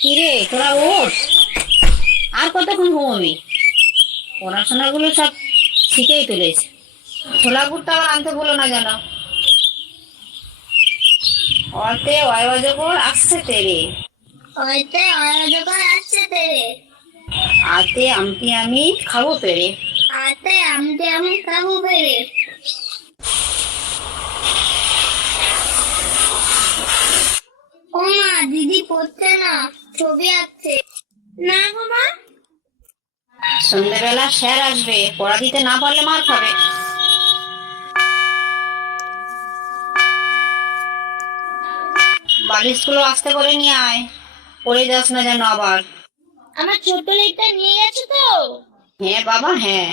কিরে তোরা ওঠ, আর কতক্ষণ ঘুমোবি? পড়াশোনাগুলো সব শিখেই তুলেছে। ছোলা গুড়টা আবার আনতে ভুলো না যেন। অতে অয়োজগর আসছে তেরে, হয়তো অযোগ্য আসছে তেরে, আতে আমটি আমি খাবো পেরে। হাতে আমতে আমি খাবো পেরে। ও মা, দিদি পড়ছে না, ছবি আঁকছে। না গো মা। সন্ধ্যেবেলা স্যার আসবে, পড়া দিতে না পারলে মার খাবে। বালিশগুলো আস্তে করে নিয়ে আয়, পড়ে যাস না যেন আবার। আমার ছোট লেগটা নিয়ে গেছে তো। হ্যাঁ বাবা হ্যাঁ।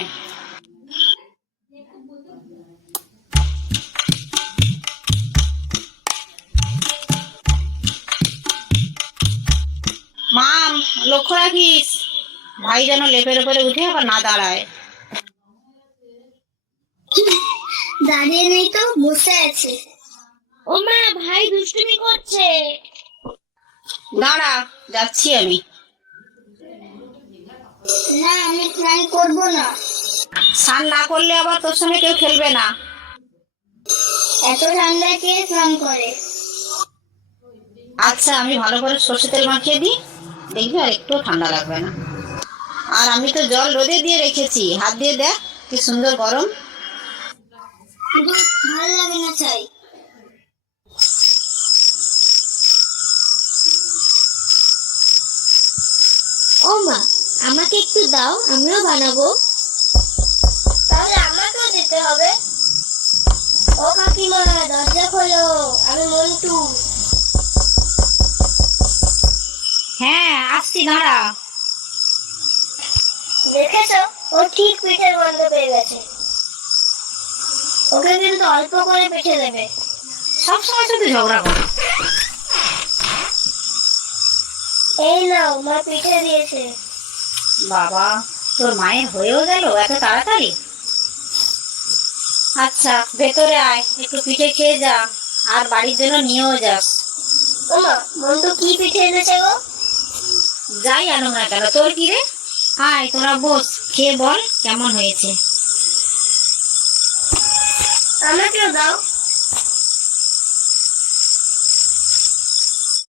মাম, লক্ষ্য রাখিস ভাই যেন লেপের উপরে উঠে আবার না দাঁড়ায়। দাঁড়িয়ে নেই তো, বসে আছে। ও মা, ভাই দুষ্টুমি করছে। দাঁড়া, যাচ্ছি আমি। না, আমি স্নান করবো না। স্নান না করলে আবার তোর সঙ্গে কেউ খেলবে না। এত ঠান্ডায় কে স্নান করে? আচ্ছা, আমি ভালো করে সর্ষে তেল মাখিয়ে দিই, দেখবি আর একটু ঠান্ডা লাগবে না। আর আমি তো জল রোদে দিয়ে রেখেছি, হাত দিয়ে দেখ কি সুন্দর গরম। কিন্তু ভালো লাগে না চাই। ও মা, আমাকে একটু দাও, আমিও বানাবো। তাহলে আমাকেও দিতে হবে। ও কাকিমা, দরজা খোলো, আমি মন্টু। হ্যাঁ আসছি, দাঁড়া। দেখেছো, ও ঠিক পিঠের গন্ধ পেয়ে গেছে। ওকে কিন্তু অল্প করে পিঠে দেবে। সবসময় শুধু ঝগড়া করো। এই নাও, মা পিঠে দিয়েছে। বাবা, তোর মায়ের হয়েও গেল এত তাড়াতাড়ি? আচ্ছা ভেতরে আয়, একটু পিঠে খেয়ে যা, আর বাড়ির জন্য নিয়েও যাস। ও মা, মন্টু কি পিঠে এনেছে গো? যাই আনো না কেন, তোর কি রে? আয় তোরা বস, খেয়ে বল কেমন হয়েছে। আমাকেও দাও।